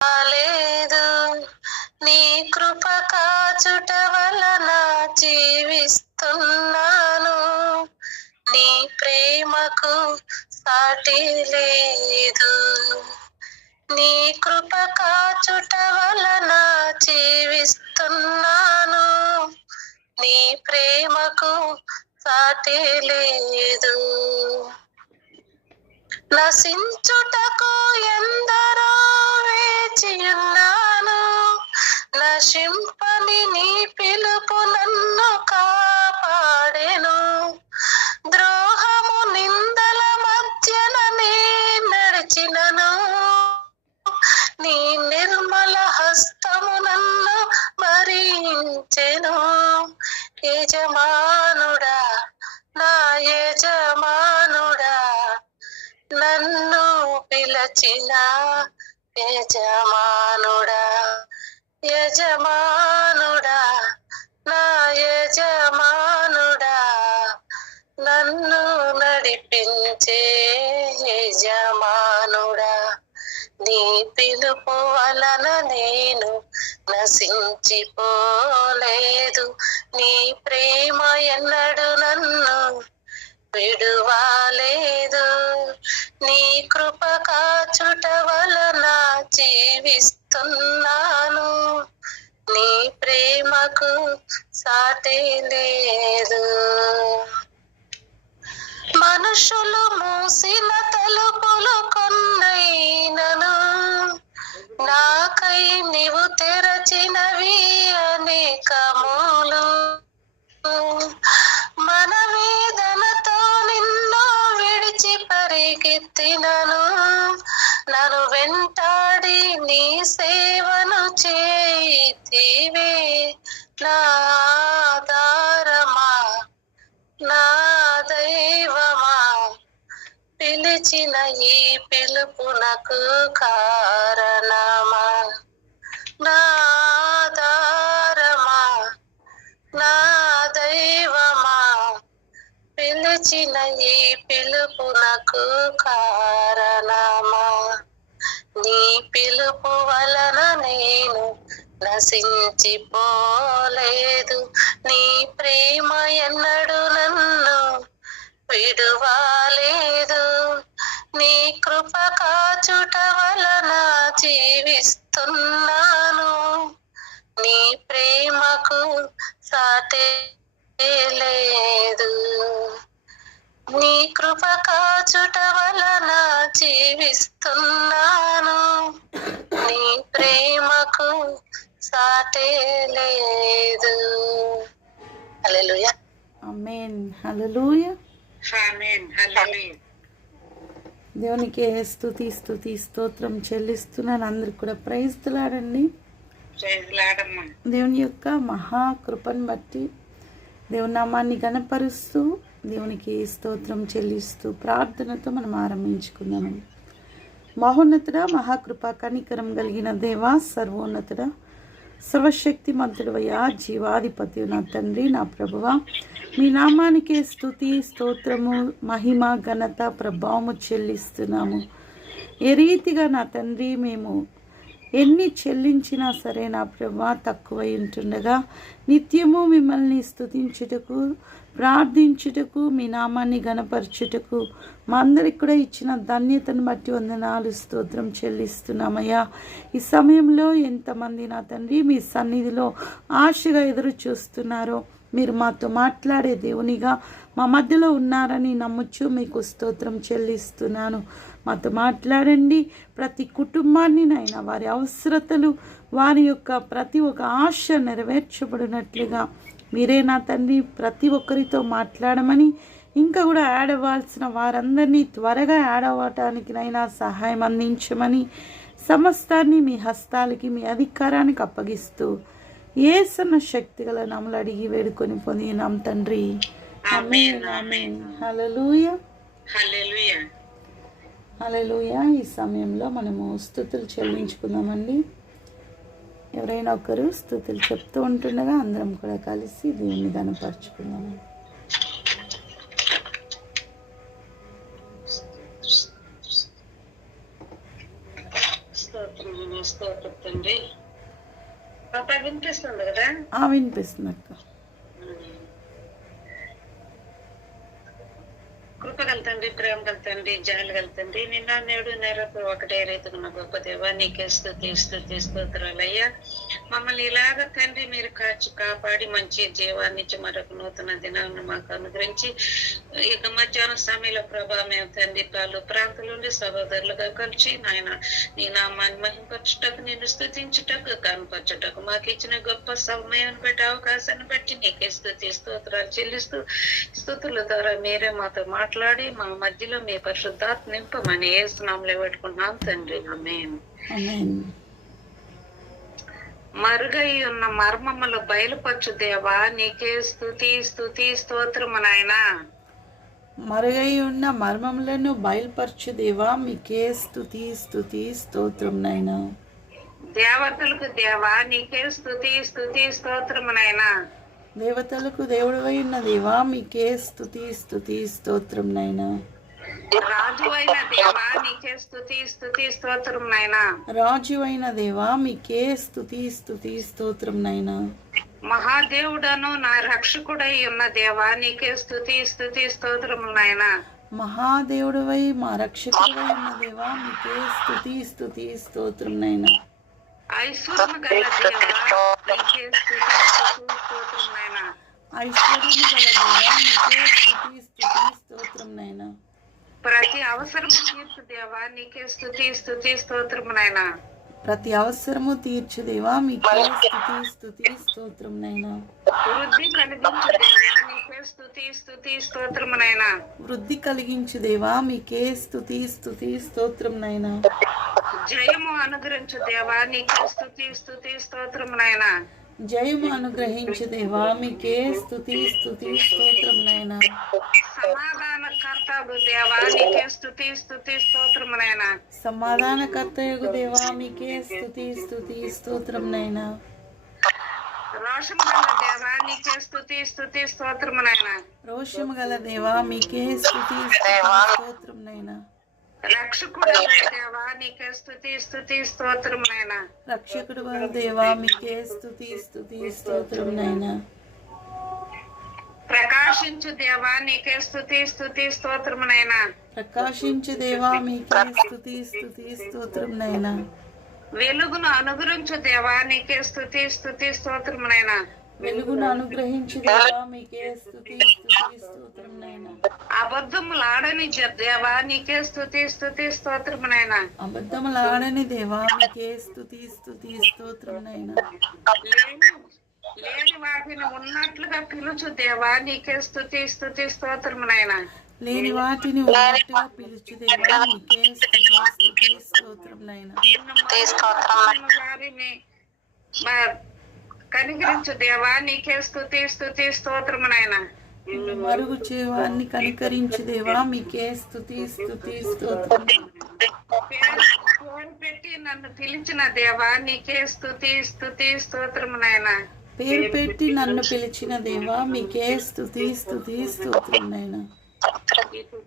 లేదు. నీ కృప కాచుట వలన జీవిస్తున్నాను. నీ ప్రేమకు సాటి లేదు. నీ కృప కాచుట వలన జీవిస్తున్నాను. నీ ప్రేమకు సాటి లేదు. నశించుటకు ఎందరో వేచియున్నాను నశింపని నీ పిలుపు నన్ను కాపాడెను. ద్రోహము నిందల మధ్యన నే నడిచినను. నీ నిర్మల హస్తము నన్ను మరించెను. యజమానుడా నా యజమానుడా నన్ను పిలచినా యజమానుడా యజమానుడా నా యజమానుడా నన్ను నడిపించే యజమానుడా. నీ పిలుపు వలన నేను నశించిపోలేదు. నీ ప్రేమ ఎన్నడు నన్ను విడువాలేదు. నీ కృప కాచుట వలన జీవిస్తున్నాను. నీ ప్రేమకు సాటే లేదు. మనుషులు మూసిన తలుపులు కొన్నైనను. నాకై నీవు తెరచినవి అనేకములు మన వేదనతో నిన్ను విడిచి పరిగెత్తినను. నను వెంటాడి నీ సేవను చేతివే నాదారమా నా దైవమా? పిలిచిన ఈ పిలుపునకు కారణమా? నాదారమా నా దైవమా? పిలిచిన ఈ పిలుపునకు కారణమా? నీ పిలుపు వలన నేను నశించిపోలేదు. నీ ప్రేమ ఎన్నడు నన్ను విడువాలేదు. నీ కృప కాచుట వలన జీవిస్తున్నాను. నీ ప్రేమకు సాటే లేదు. నీ కృప కాచుట వలన జీవిస్తున్నాను సాటే లేదు. హల్లెలూయా. ఆమేన్. హల్లెలూయా. దేవునికి స్తుతి స్తుతి స్తోత్రం చెల్లిస్తున్నాను. అందరికి కూడా ప్రైజ్ లాడమ్మ దేవుని యొక్క మహాకృపను బట్టి దేవుని నామాన్ని గణపరుస్తూ దేవునికి స్తోత్రం చెల్లిస్తూ ప్రార్థనతో మనం ఆరంభించుకుందామండి. మహోన్నతుడ మహాకృప కనికరం కలిగిన దేవా సర్వోన్నతుడ సర్వశక్తి మంతుడవయ్యా జీవాధిపతి నా తండ్రి నా ప్రభువ. మీ నామానికే స్థుతి స్తోత్రము మహిమ ఘనత ప్రభావము చెల్లిస్తున్నాము. ఏ రీతిగా నా తండ్రి మేము ఎన్ని చెల్లించినా సరే నా ప్రభా తక్కువై ఉంటుండగా నిత్యము మిమ్మల్ని స్తుతించుటకు ప్రార్థించుటకు మీ నామాన్ని గణపరచుటకు మా అందరికి కూడా ఇచ్చిన ధన్యతను బట్టి వందనాలు స్తోత్రం చెల్లిస్తున్నామయ్యా. ఈ సమయంలో ఎంతమంది నా తండ్రి మీ సన్నిధిలో ఆశగా ఎదురు చూస్తున్నారో మీరు మాతో మాట్లాడే దేవునిగా మా మధ్యలో ఉన్నారని నమ్మొచ్చు మీకు స్తోత్రం చెల్లిస్తున్నాను. మాతో మాట్లాడండి. ప్రతి కుటుంబాన్ని నైనా వారి అవసరతలు వారి యొక్క ప్రతి ఒక్క ఆశ నెరవేర్చబడినట్లుగా మీరే నా తండ్రి ప్రతి ఒక్కరితో మాట్లాడమని ఇంకా కూడా యాడ్ అవ్వాల్సిన వారందరినీ త్వరగా యాడ్ అవ్వటానికినైనా సహాయం అందించమని సమస్తాన్ని మీ హస్తాలకి మీ అధికారానికి అప్పగిస్తూ ఏసన్న శక్తి గల నమ్మలు అడిగి వేడుకొని పొందినాం తండ్రి. ఆమేన్ ఆమేన్ హల్లెలూయా హల్లెలూయా హల్లెలూయా ఈ సమయంలో మనము స్థుతులు చెల్లించుకుందామండి. ఎవరైనా ఒకరు స్థుతులు చెప్తూ ఉంటుండగా అందరం కూడా కలిసి దేవుని పాప వినిపిస్తుంది కదా? ఆ, వినిపిస్తుంది అక్క. తండ్రి ప్రేమ గల తండ్రి కలుతండి జాలి తండ్రి నిన్న నేడు నేరకు ఒకటే రైతుకున్న గొప్ప దేవ నీకే స్థుతి స్థుతి స్తోత్రాలయ్యా. మమ్మల్ని ఇలాగ తండ్రి మీరు కాచి కాపాడి మంచి జీవాన్నిచ్చి మరొక నూతన దినాలను మాకు అనుగ్రహించి ఇక మధ్యాహ్నం సమయంలో ప్రభా మేము తండ్రి పలు ప్రాంతం నుండి సహోదరులుగా కలిసి నాయన నీ నామాన్ని మహింపరచుటకు నేను స్థుతించుటకు కనపరచుటకు మాకు ఇచ్చిన గొప్ప సమయాన్ని బట్టి అవకాశాన్ని బట్టి నీకే స్థుతి స్తోత్రాలు చెల్లిస్తూ స్థుతుల ద్వారా మీరే మాతో మాట్లాడి మా మధ్యలో మీ పరిశుద్ధాత్మ నింపమని ఏ స్నామంలో పెట్టుకున్నాం తండ్రి. మరుగై ఉన్న మర్మములు బయలుపరచు దేవా నీకే స్థుతి స్థుతి స్తోత్రము నాయనా. మరుగై ఉన్న మర్మములను బయలుపరచు దేవా మీకే స్థుతి స్థుతి స్తోత్రం నైనా దేవతలకు దేవా నీకే స్థుతి స్థుతి స్తోత్రము నాయనా. దేవతలకు దేవుడవై ఉన్న దేవా మీకే స్థుతి స్థుతి స్తోత్రం నైనా రాజు అయిన దేవా నీకే స్థుతి స్థుతి స్తోత్రం నాయనా. రాజు అయిన దేవా మీకే స్థుతి స్థుతి స్తోత్రం నైనా మహాదేవుడను నా రక్షకుడై ఉన్న దేవా నీకే స్థుతి స్థుతి స్తోత్రము నాయనా. మహాదేవుడవై మా రక్షకుడవై ఉన్న దేవా మీకే స్థుతి స్థుతి స్తోత్రం నైనా ఐశ్వర్యము గల స్థుతి స్థుతి స్తోత్రం స్తోత్రం నైనా ప్రతి అవసరం తీర్పు దేవా నీకే స్థుతి స్థుతి స్తోత్రము నాయనా ప్రతి అవసరము తీర్చు దేవా మీకే స్థుతి స్థుతి స్తోత్రం నైనా. వృద్ధి కలిగించు దేవా మీకే స్థుతి స్థుతి స్తోత్రం నైనా. జయము అనుగ్రహించు దేవా నీకే స్థుతి స్థుతి స్తోత్రము నాయనా జయము అనుగ్రహించు దేవా మీకే స్థుతి స్థుతి స్తోత్రం నైనా సమాధాన కర్తవు దేవా మీకే స్థుతి స్థుతి స్తోత్రం నైనా రోషము గల దేవా నీకే స్థుతి స్థుతి స్తోత్రము నాయనా. రోషము గల దేవా మీకే స్థుతి స్తోత్రం నైనా రక్షకుడు దేవా నీకే స్థుతి స్థుతి స్తోత్రము నాయనా రక్షకుడు గల దేవా మీకే స్థుతి స్థుతి స్తోత్రం నైనా ప్రకాశించు దేవా నీకే స్థుతి స్థుతి స్తోత్రము నాయనా ప్రకాశించు దేవా మీకే స్థుతి స్థుతి స్తోత్రం నైనా వెలుగును అనుగ్రహించు దేవా నీకే స్థుతి స్థుతి స్తోత్రము నాయనా వెలుగును అనుగ్రహించు దేవా మీకే స్థుతి స్థుతి స్తోత్రం నైనా అబద్ధములాడని దేవా నీకే స్థుతి స్థుతి స్తోత్రము నాయనా. అబద్ధములాడని దేవా మీకే స్థుతి స్థుతి స్తోత్రం నైనా లేని వాటిని ఉన్నట్లుగా పిలుచు దేవా నీకే స్థుతి స్థుతి స్తోత్రము నాయనా. లేని వాటిని ఉన్నట్టుగా పిలుచు దేవా మీకే స్థుతి స్థుతి స్తోత్రం నైనా కనికరించు దేవా నీకే స్థుతి స్థుతి స్తోత్రము నాయనా. నిన్ను మరుగు చేవాన్ని కనికరించు దేవా మీకే స్థుతి స్థుతి స్తోత్రం. పెట్టి నన్ను పిలిచిన దేవా నీకే స్థుతి స్థుతి స్తోత్రము నాయనా. పేరు పెట్టి నన్ను పిలిచిన దేవా మీకే స్థుతి స్థుతి స్తోత్రం నైనా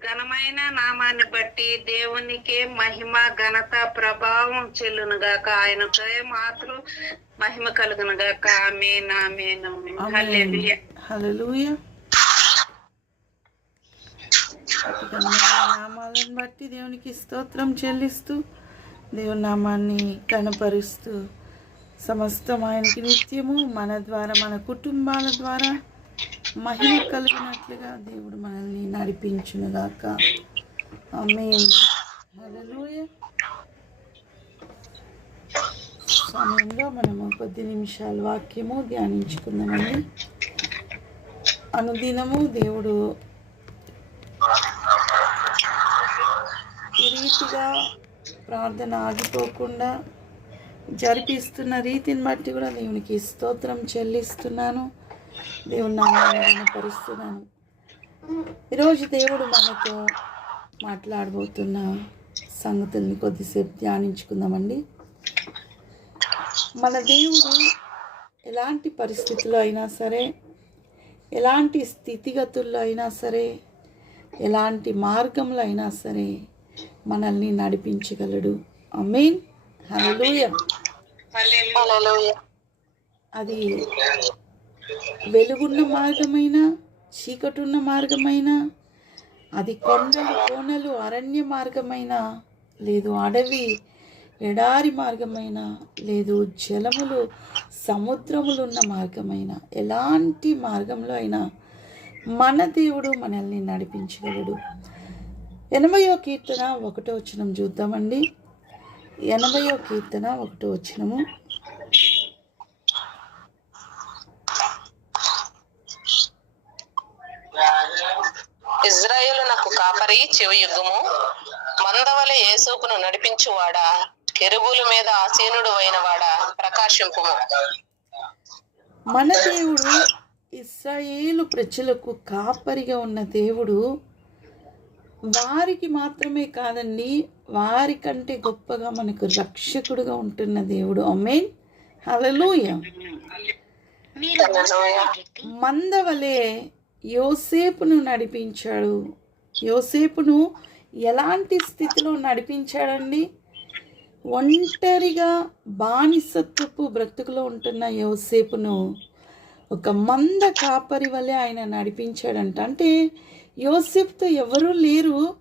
ఘనమైన నామాన్ని బట్టి దేవునికే మహిమ ఘనత ప్రభావం చెల్లును గాక ఆయనకే మాత్రం మహిమ కలుగును గాక హల్లెలూయా. నామాలను బట్టి దేవునికి స్తోత్రం చెల్లిస్తూ దేవుని నామాన్ని కనపరుస్తూ సమస్తం ఆయనకి నిత్యము మన ద్వారా మన కుటుంబాల ద్వారా మహిమ కలిగినట్లుగా దేవుడు మనల్ని నడిపించునుగాక. ఆమేన్. హల్లెలూయా. సమయంలో మనము కొద్ది నిమిషాలు వాక్యము ధ్యానించుకుందామండి. అనుదినము దేవుడు ఈ రీతిగా ప్రార్థన ఆగిపోకుండా జరిపిస్తున్న రీతిని బట్టి కూడా దేవునికి స్తోత్రం చెల్లిస్తున్నాను. దేవుని నామాన్ని పరుస్తున్నాను. ఈరోజు దేవుడు మనతో మాట్లాడబోతున్న సంగతుల్ని కొద్దిసేపు ధ్యానించుకుందామండి. మన దేవుడు ఎలాంటి పరిస్థితుల్లో అయినా సరే ఎలాంటి స్థితిగతుల్లో అయినా సరే ఎలాంటి మార్గంలో అయినా సరే మనల్ని నడిపించగలడు. అమీన్ హల్లెలూయా. అది వెలుగున్న మార్గమైన చీకటున్న మార్గమైన అది కొండలు కోనలు అరణ్య మార్గమైన లేదు అడవి ఎడారి మార్గమైన లేదు జలములు సముద్రములున్న మార్గమైనా మార్గమైన ఎలాంటి మార్గంలో అయినా మన దేవుడు మనల్ని నడిపించగలడు. ఎనభయో కీర్తన ఒకటో వచనం చూద్దామండి. ఎనభయో కీర్తన ఒకటో వచనము. కాపరి చెవి యుగము. మందవలె యేసోకును నడిపించువాడా. కెరుబుల మీద ఆసీనుడు అయిన వాడా ప్రకాశింపుము. మన దేవుడు ఇస్రాయేలు ప్రజలకు కాపరిగా ఉన్న దేవుడు వారికి మాత్రమే కాదండి వారికంటే గొప్పగా మనకు రక్షకుడుగా ఉంటున్న దేవుడు. అమ్మేన్ హల్లెలూయ. హల్లెలూయా. మందవలే యోసేపును నడిపించాడు. యోసేపును ఎలాంటి స్థితిలో నడిపించాడండి? ఒంటరిగా బానిసత్వపు బ్రతుకులో ఉంటున్న యోసేపును ఒక మంద కాపరి వలె ఆయన నడిపించాడంట. అంటే యోసేపుతో ఎవరూ లేరు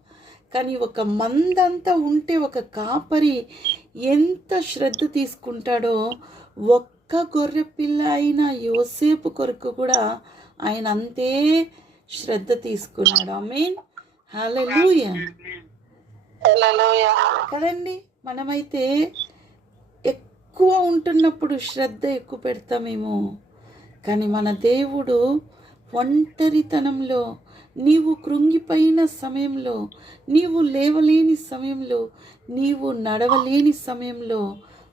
కానీ ఒక మందంతా ఉంటే ఒక కాపరి ఎంత శ్రద్ధ తీసుకుంటాడో ఒక్క గొర్రె పిల్ల అయిన యోసేపు కొరకు కూడా ఆయన అంతే శ్రద్ధ తీసుకున్నాడు. ఐ మీన్ కదండి మనమైతే ఎక్కువ ఉంటున్నప్పుడు శ్రద్ధ ఎక్కువ పెడతామేమో. కానీ మన దేవుడు ఒంటరితనంలో నీవు కృంగిపోయిన సమయంలో నీవు లేవలేని సమయంలో నీవు నడవలేని సమయంలో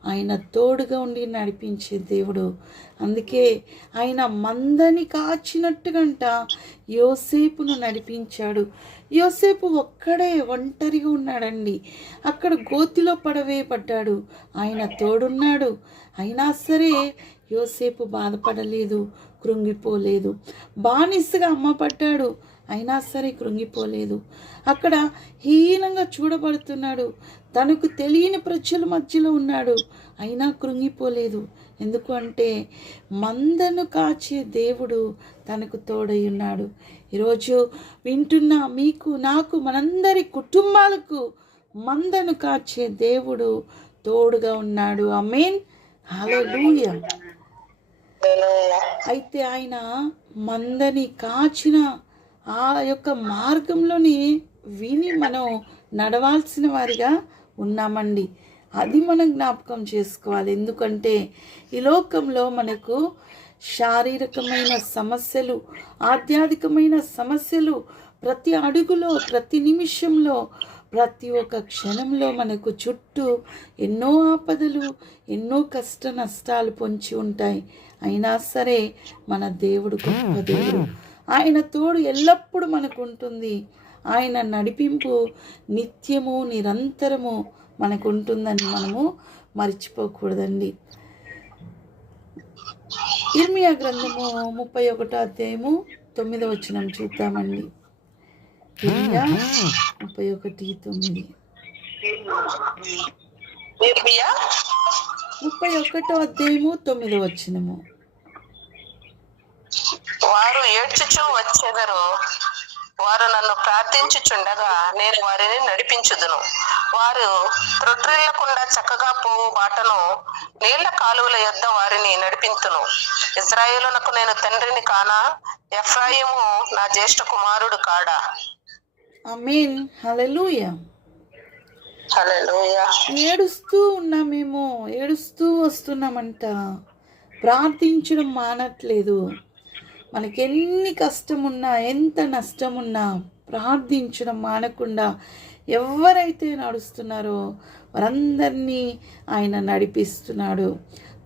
ఆయన తోడుగా ఉండి నడిపించే దేవుడు. అందుకే ఆయన మందని కాచినట్టుగంట యోసేపును నడిపించాడు. యోసేపు ఒక్కడే ఒంటరిగా ఉన్నాడండి. అక్కడ గోతిలో పడవేయబడ్డాడు ఆయన తోడున్నాడు. అయినా సరే యోసేపు బాధపడలేదు కృంగిపోలేదు. బానిసగా అమ్మపడ్డాడు అయినా సరే కృంగిపోలేదు. అక్కడ హీనంగా చూడబడుతున్నాడు. తనకు తెలియని ప్రజల మధ్యలో ఉన్నాడు. అయినా కృంగిపోలేదు. ఎందుకు అంటే మందను కాచే దేవుడు తనకు తోడై ఉన్నాడు. ఈరోజు వింటున్న మీకు నాకు మనందరి కుటుంబాలకు మందను కాచే దేవుడు తోడుగా ఉన్నాడు. అమేన్ హల్లెలూయా. అయితే ఆయన మందని కాచిన ఆ యొక్క మార్గంలోని విని మనం నడవాల్సిన వారిగా ఉన్నామండి. అది మనం జ్ఞాపకం చేసుకోవాలి. ఎందుకంటే ఈ లోకంలో మనకు శారీరకమైన సమస్యలు ఆధ్యాత్మికమైన సమస్యలు ప్రతి అడుగులో ప్రతి నిమిషంలో ప్రతి ఒక్క క్షణంలో మనకు చుట్టూ ఎన్నో ఆపదలు ఎన్నో కష్ట నష్టాలు పొంచి ఉంటాయి. అయినా సరే మన దేవుడు గొప్ప దేవుడు. ఆయన తోడు ఎల్లప్పుడూ మనకు ఉంటుంది ఆయన నడిపింపు నిత్యము నిరంతరము మనకు ఉంటుందని మనము మర్చిపోకూడదండి. ఇర్మియా గ్రంథము ముప్పై ఒకటో అధ్యాయము తొమ్మిదో వచనం చూద్దామండి. ఇర్మియా ముప్పై ఒకటి తొమ్మిది. ముప్పై ఒకటో అధ్యాయము తొమ్మిదో వచనము. వారు ఏడ్చుచూ వచ్చెదరు. వారు నన్ను ప్రార్థించుచుండగా నేను వారిని నడిపించుదును. వారు త్రొట్రిల్లకుండా చక్కగా పోవు బాటను నీళ్ళ కాలువల యొద్ద వారిని నడిపింతును. ఇజ్రాయేలునకు నేను తండ్రిని కానా? ఎఫ్రాయిము నా జ్యేష్ఠ కుమారుడు కాడా? హల్లెలూయా. హల్లెలూయా. ఏడుస్తూ ఉన్నామేమో ఏడుస్తూ వస్తున్నామంట. ప్రార్థించడం మానట్లేదు. మనకి ఎన్ని కష్టమున్నా ఎంత నష్టమున్నా ప్రార్థించడం మానకుండా ఎవరైతే నడుస్తున్నారో వారందరినీ ఆయన నడిపిస్తున్నాడు.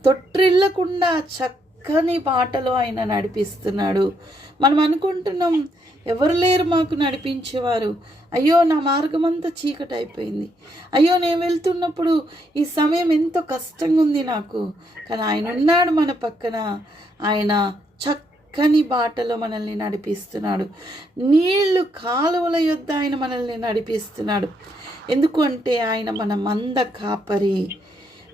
తొట్టిల్లకుండా చక్కని బాటలో ఆయన నడిపిస్తున్నాడు. మనం అనుకుంటున్నాం ఎవరు లేరు మాకు నడిపించేవారు. అయ్యో నా మార్గం అంతా చీకటి అయిపోయింది అయ్యో నేను వెళ్తున్నప్పుడు ఈ సమయం ఎంతో కష్టంగా ఉంది నాకు. కానీ ఆయన ఉన్నాడు మన పక్కన. ఆయన చక్క చక్కని బాటలో మనల్ని నడిపిస్తున్నాడు. నీళ్ళు కాలువల యొద్ద ఆయన మనల్ని నడిపిస్తున్నాడు. ఎందుకంటే ఆయన మన మంద కాపరి.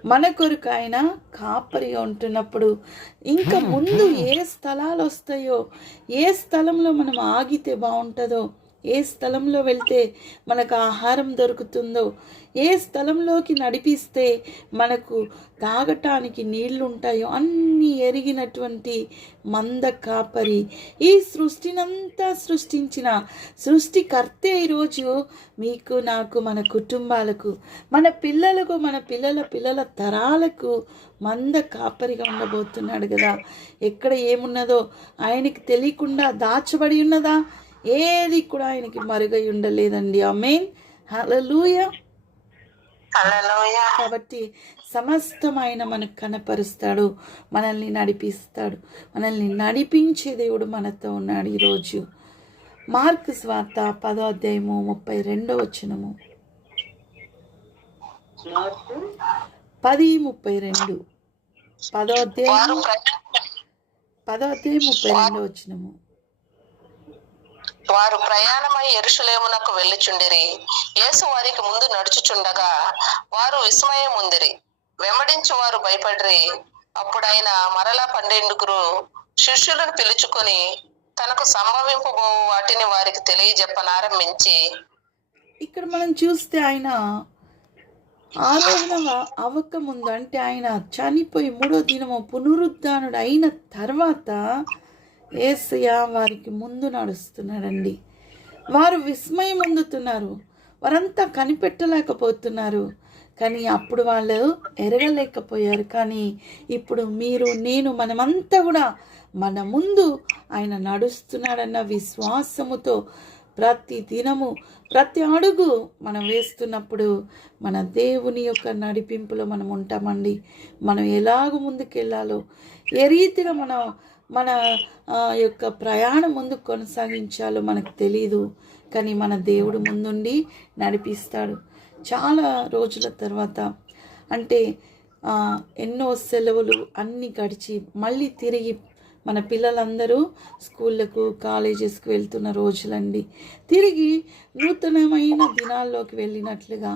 మన కొరకు ఆయన కాపరిగా ఉంటున్నప్పుడు ఇంకా ముందు ఏ స్థలాలు వస్తాయో ఏ స్థలంలో మనం ఆగితే బాగుంటుందో ఏ స్థలంలో వెళ్తే మనకు ఆహారం దొరుకుతుందో ఏ స్థలంలోకి నడిపిస్తే మనకు తాగటానికి నీళ్ళుంటాయో అన్నీ ఎరిగినటువంటి మంద కాపరి. ఈ సృష్టినంతా సృష్టించిన సృష్టికర్తే ఈరోజు మీకు నాకు మన కుటుంబాలకు మన పిల్లలకు మన పిల్లల పిల్లల తరాలకు మంద కాపరిగా ఉండబోతున్నాడు కదా. ఎక్కడ ఏమున్నదో ఆయనకి తెలియకుండా దాచబడి ఉన్నదా? ఏది కూడా ఆయనకి మరుగై ఉండలేదండి. హల్లెలూయా హల్లెలూయా కాబట్టి సమస్తం ఆయన మనకు కనపరుస్తాడు. మనల్ని నడిపిస్తాడు. మనల్ని నడిపించే దేవుడు మనతో ఉన్నాడు ఈరోజు. మార్క్ స్వార్త పదో అధ్యాయము ముప్పై రెండో వచనము. పది ముప్పై రెండు. పదో వారు అధ్యాయం ప్రయాణ పదో అధ్యాయం ముప్పై రెండో వచనము. వారు ప్రయాణమై ఎరుషులేమునకు వెళ్ళుచుండిరి. యేసు వారికి ముందు నడుచుచుండగా వారు విస్మయం ఉందిరి వెంబడించి వారు భయపడిరి. అప్పుడైన మరలా పన్నెండుగురు శిష్యులను పిలుచుకొని తనకు సంభవింపబో వాటిని వారికి తెలియజెప్పనారంభించి ఇక్కడ మనం చూస్తే ఆయన ఆరోహణ అవ్వక ముందు అంటే ఆయన చనిపోయి మూడో దినము పునరుద్ధానుడు అయిన తర్వాత ఏసయ్య వారికి ముందు నడుస్తున్నాడండి. వారు విస్మయం అందుతున్నారు వారంతా కనిపెట్టలేకపోతున్నారు. కానీ అప్పుడు వాళ్ళు ఎరగలేకపోయారు. కానీ ఇప్పుడు మీరు నేను మనమంతా కూడా మన ముందు ఆయన నడుస్తున్నాడన్న విశ్వాసముతో ప్రతి దినము ప్రతి అడుగు మనం వేస్తున్నప్పుడు మన దేవుని యొక్క నడిపింపులో మనం ఉంటామండి. మనం ఎలాగ ముందుకెళ్ళాలో ఏ రీతిగా మనం మన యొక్క ప్రయాణం ముందుకు కొనసాగించాలో మనకు తెలియదు కానీ మన దేవుడు ముందుండి నడిపిస్తాడు. చాలా రోజుల తర్వాత అంటే ఎన్నో సెలవులు అన్నీ గడిచి మళ్ళీ తిరిగి మన పిల్లలందరూ స్కూళ్ళకు కాలేజెస్కి వెళ్తున్న రోజులండి. తిరిగి నూతనమైన దినాల్లోకి వెళ్ళినట్లుగా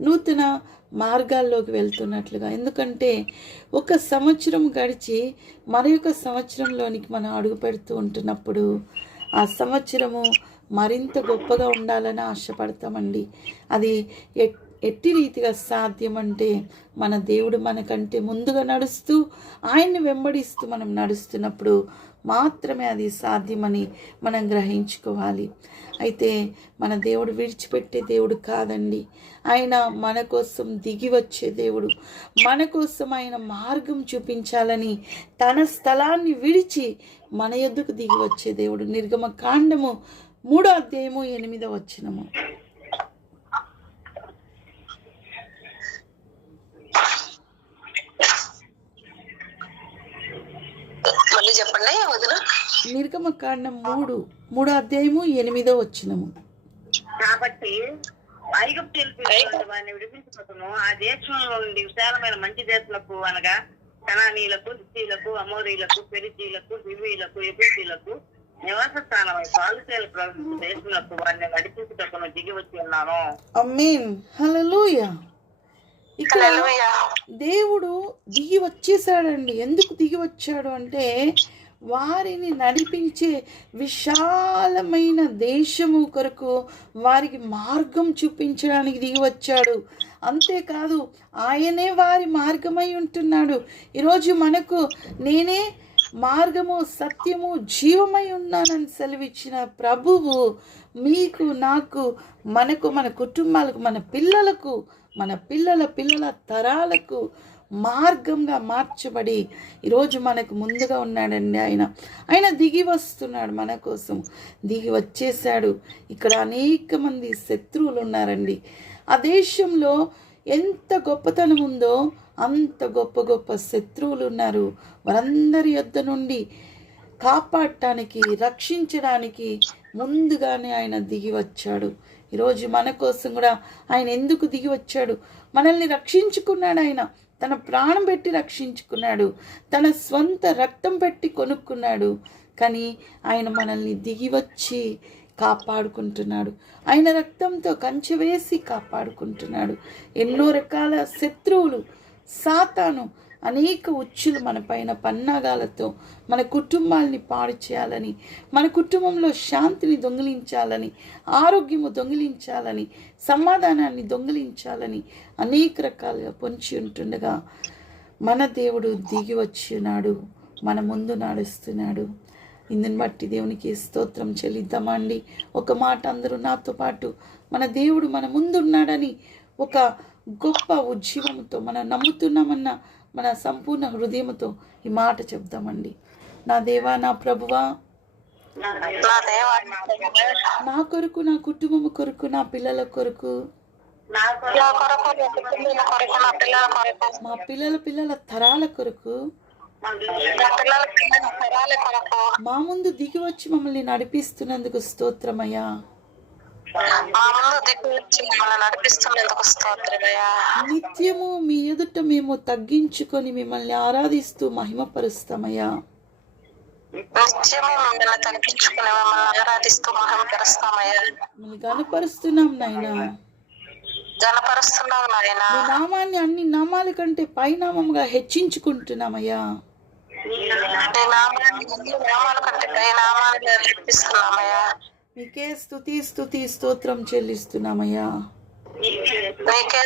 నూతన మార్గాల్లోకి వెళ్తున్నట్లుగా. ఎందుకంటే ఒక సంవత్సరం గడిచి మరి ఒక సంవత్సరంలోనికి మనం అడుగు పెడుతూ ఉంటున్నప్పుడు ఆ సంవత్సరము మరింత గొప్పగా ఉండాలని ఆశపడతామండి. అది ఎట్టి రీతిగా సాధ్యం అంటే మన దేవుడు మనకంటే ముందుగా నడుస్తూ ఆయన్ని వెంబడిస్తూ మనం నడుస్తున్నప్పుడు మాత్రమే అది సాధ్యమని మనం గ్రహించుకోవాలి. అయితే మన దేవుడు విడిచిపెట్టే దేవుడు కాదండి. ఆయన మన కోసం దిగి వచ్చే దేవుడు. మన కోసం ఆయన మార్గం చూపించాలని తన స్థలాన్ని విడిచి మన ఎద్దుకు దిగి వచ్చే దేవుడు. నిర్గమ కాండము మూడో అధ్యాయము ఎనిమిదో వచ్చినము నిర్గమకాండం మూడు మూడో అధ్యాయము ఎనిమిదో వచ్చినము కాబట్టి ఐగుప్తీయులు వారిని విడిపించుకోవటము ఆ దేశంలో నుండి విశాలమైన మంచి దేశములకు అనగా కణానీయులకు హిత్తీలకు అమోరీలకు పెరిజీలకు దివీలకు ఎబుసీలకు నివాస స్థానమై పాలుతేల ప్రవేశించిన దేశములకు వారిని నడిపించుటకును దిగి వచ్చి ఉన్నాను. అమ్మీన్ హల్లెలూయా. ఇక్కడ హల్లెలూయా. దేవుడు దిగి వచ్చేసాడండి. ఎందుకు దిగి వచ్చాడు అంటే వారిని నడిపించే విశాలమైన దేశము కొరకు వారికి మార్గం చూపించడానికి దిగి వచ్చాడు అంతేకాదు ఆయనే వారి మార్గమై ఉంటున్నాడు. ఈరోజు మనకు నేనే మార్గము సత్యము జీవమై ఉన్నానని సెలవిచ్చిన ప్రభువు మీకు నాకు మనకు మన కుటుంబాలకు మన పిల్లలకు మన పిల్లల పిల్లల తరాలకు మార్గంగా మార్చబడి ఈరోజు మనకు ముందుగా ఉన్నాడండి ఆయన. ఆయన దిగి వస్తున్నాడు మన కోసం. దిగి వచ్చేసాడు ఇక్కడ అనేక మంది శత్రువులు ఉన్నారండి. ఆ దేశంలో ఎంత గొప్పతనం ఉందో అంత గొప్ప గొప్ప శత్రువులు ఉన్నారు. వారందరి యొద్ద నుండి కాపాడటానికి రక్షించడానికి ముందుగానే ఆయన దిగి వచ్చాడు. ఈరోజు మన కోసం కూడా ఆయన ఎందుకు దిగి వచ్చాడు? మనల్ని రక్షించుకున్నాడు ఆయన. తన ప్రాణం పెట్టి రక్షించుకున్నాడు. తన స్వంత రక్తం పెట్టి కొనుక్కున్నాడు. కానీ ఆయన మనల్ని దిగి వచ్చి కాపాడుకుంటున్నాడు. ఆయన రక్తంతో కంచె వేసి కాపాడుకుంటున్నాడు. ఎన్నో రకాల శత్రువులు సాతాను అనేక ఉచ్చులు మన పైన పన్నాగాలతో మన కుటుంబాల్ని పాడు చేయాలని మన కుటుంబంలో శాంతిని దొంగిలించాలని ఆరోగ్యము దొంగిలించాలని సమాధానాన్ని దొంగిలించాలని అనేక రకాలుగా పొంచి ఉంటుండగా మన దేవుడు దిగి వచ్చినాడు మన ముందు నడుస్తున్నాడు. ఇందుని బట్టి దేవునికి స్తోత్రం చెల్లిద్దామండి. ఒక మాట అందరూ నాతో పాటు మన దేవుడు మన ముందున్నాడని ఒక గొప్ప ఉజ్జీవంతో మనం నమ్ముతున్నామన్న మన సంపూర్ణ హృదయంతో ఈ మాట చెప్దామండి. నా దేవా నా ప్రభువా నా కొరకు నా కుటుంబం కొరకు నా పిల్లల కొరకు మా పిల్లల పిల్లల తరాల కొరకు నా పిల్లల పిల్లల తరాల కొరకు మా ముందు దిగి వచ్చి మమ్మల్ని నడిపిస్తున్నందుకు స్తోత్రమయ్యా. నిత్యము మీ ఎదుట మేము తగ్గించుకొని మిమ్మల్ని ఆరాధిస్తూ మహిమపరుస్తామయ్యా. నిత్యమే మమ్మల్ని తగ్గించుకుని మిమ్మల్ని ఆరాధిస్తూ మహిమపరుస్తామయ్యా. మిమ్మల్ని గనపరుస్తున్నాం నాయనా. నాయన. మీ నామాన్ని అన్ని నామాల కంటే పైనామముగా హెచ్చించుకుంటున్నామయ్యా. నామాన్ని నామాల కంటే పై నామాలుగా మీకే స్తుతి స్తుతి స్తోత్రం చెల్లిస్తున్నామయ్యా నీకే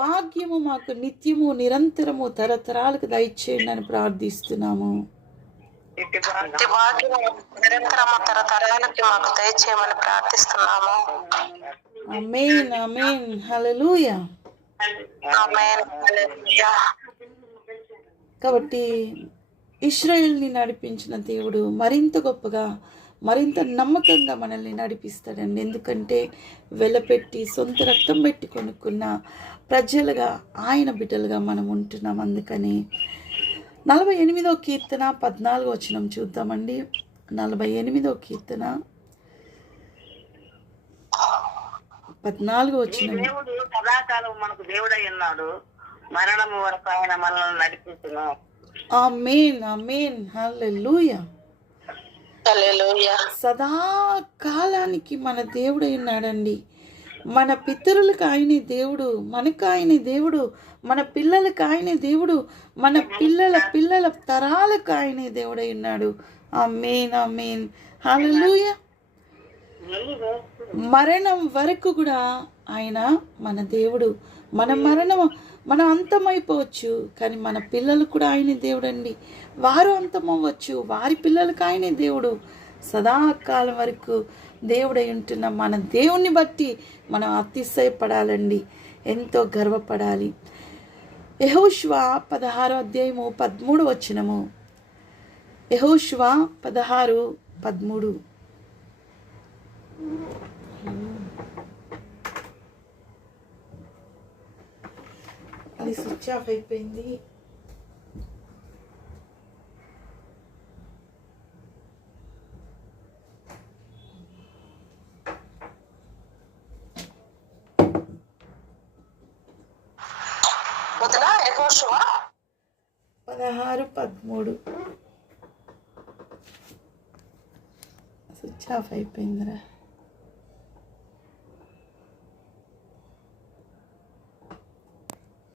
భాగ్యము మాకు నిత్యము నిరంతరము తరతరాలకు దయచేయండి అని ప్రార్థిస్తున్నాము నిరంతరము తరతరాలకి మాకు దయచేయమని ప్రార్థిస్తున్నాము అమేన్ అమేన్. హల్లెలూయా. కాబట్టి ఇస్రాయేల్ని నడిపించిన దేవుడు మరింత గొప్పగా మరింత నమ్మకంగా మనల్ని నడిపిస్తాడండి. ఎందుకంటే వెలపెట్టి సొంత రక్తం పెట్టి కొనుక్కున్న ప్రజలుగా ఆయన బిడ్డలుగా మనం ఉంటున్నాం. అందుకని నలభై ఎనిమిదో కీర్తన పద్నాలుగో వచనం చూద్దామండి. నలభై ఎనిమిదో కీర్తన పద్నాలుగో ఈ వచనం. దేవుడు సదాకాలం మనకు దేవుడై ఉన్నాడు. మరణము వరకు ఆయన మనల్ని నడిపించును. ఆమేన్ ఆమేన్ హల్లెలూయా హల్లెలూయా. సదాకాలానికి మన దేవుడై ఉన్నాడండి మన పితరులకు ఆయనే దేవుడు మనకు ఆయనే దేవుడు మన పిల్లలకు ఆయనే దేవుడు మన పిల్లల పిల్లల తరాలకు ఆయనే దేవుడై ఉన్నాడు ఆ మెయిన్ ఆ మెయిన్ హల్లెలూయ మరణం వరకు కూడా ఆయన మన దేవుడు. మన మరణం మనం అంతమైపోవచ్చు కానీ మన పిల్లలు కూడా ఆయనే దేవుడండి. వారు అంతమవ్వచ్చు వారి పిల్లలకు ఆయనే దేవుడు. సదాకాలం వరకు దేవుడై ఉంటున్న మన దేవుణ్ణి బట్టి మనం అతిశయపడాలండి. ఎంతో గర్వపడాలి. యహోష్వ పదహారు అధ్యాయము పదమూడు వచ్చినము యహోష్వ పదహారు పదమూడు. అది స్విచ్ ఆఫ్ అయిపోయింది పదహారు పదమూడు. స్విచ్ ఆఫ్ అయిపోయిందిరా